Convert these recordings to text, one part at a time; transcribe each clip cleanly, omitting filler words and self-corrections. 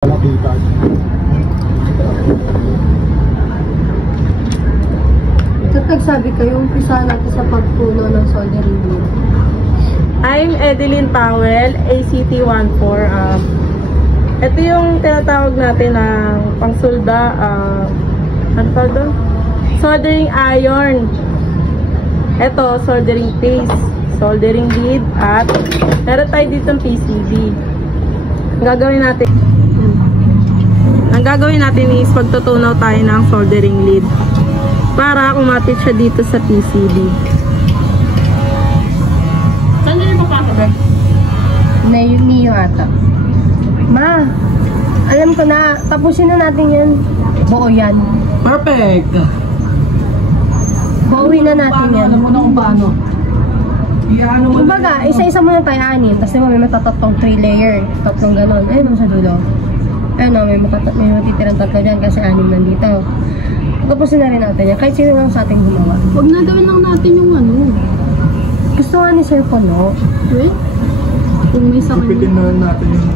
Nagsabi kayo, umpisa natin sa pagpuno ng soldering lead. I'm Edeline Powell, ACT-14. Ito yung tinatawag natin ng pangsulda, ano pa doon? Soldering iron. Ito, soldering paste, soldering lead, at meron tayo dito ng PCB. Ang gagawin natin is pagtutunaw tayo ng soldering lead para kumapit siya dito sa PCB. Saan nyo yung papasok? Niyo ata. Ma, alam ko na. Tapusin na natin yan. Buo yan. Perfect! Buuin na natin yan. Alam mo na kung paano. Kumbaga, isa-isa muna tayo anin. Tapos diba may matatatlong 3 layer. Tatlong ganon. Ayun sa dulo. Ayun o, may matitirang tatlo dyan kasi 6 nandito. Tapusin na rin natin yan. Kahit sino lang sa ating gumawa. Huwag na gawin lang natin yung ano. Gusto nga ni Sir Pono. Wait. Kung may sa Ipitin na natin yung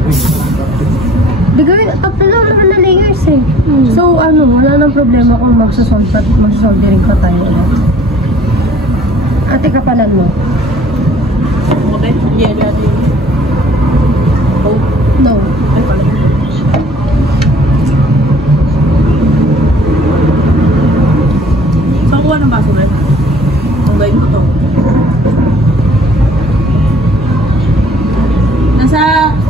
Di gawin, tatlo lang naman na layers eh. So ano, wala nang problema kung magsasoldering ka tayo ulit. Ate kapalan mo. okay? Yeah, natin. Oh. No. Ay, pala. Saan kuha ng baso rin? Ang gawin ko to. Nasa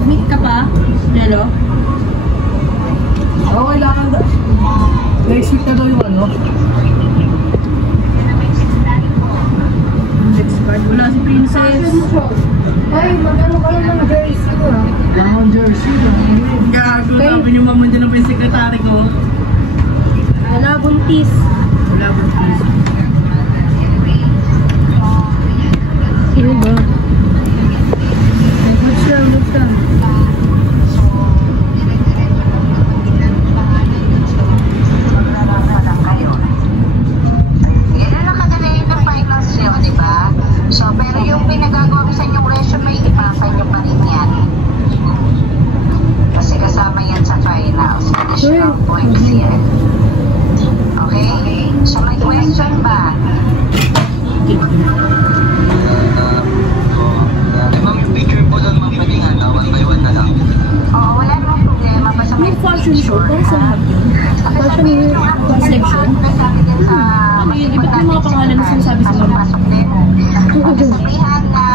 week ka pa? Yelo? Oo, kailangan na. Next week na daw yung ano. Next card. Wala si Princess. Ay, magano kayo ng jersey mo ha? Langon jersey. Gago, sabi niyo mama dyan ang secretary ko. Wala buntis. Wala ba? Sino ba? Goods lang, goods lang. Fashion show, kung saan fashion selection. Ano yun? Iba't may mga pangalan na sinasabi sa mga. Sabihan na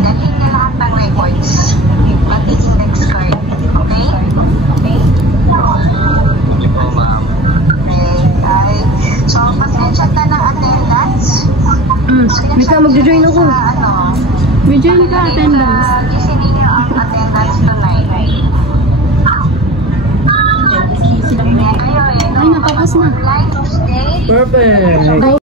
dalhin na lahat ng records. Pati next card. Okay? Okay? Hindi po, ma'am. Okay. So, pasensya ka ng attendance. Bika, mag-join ako. May join ka attendance. Isinin niyo ang attendance tonight. Ay, natapos na. Perfect!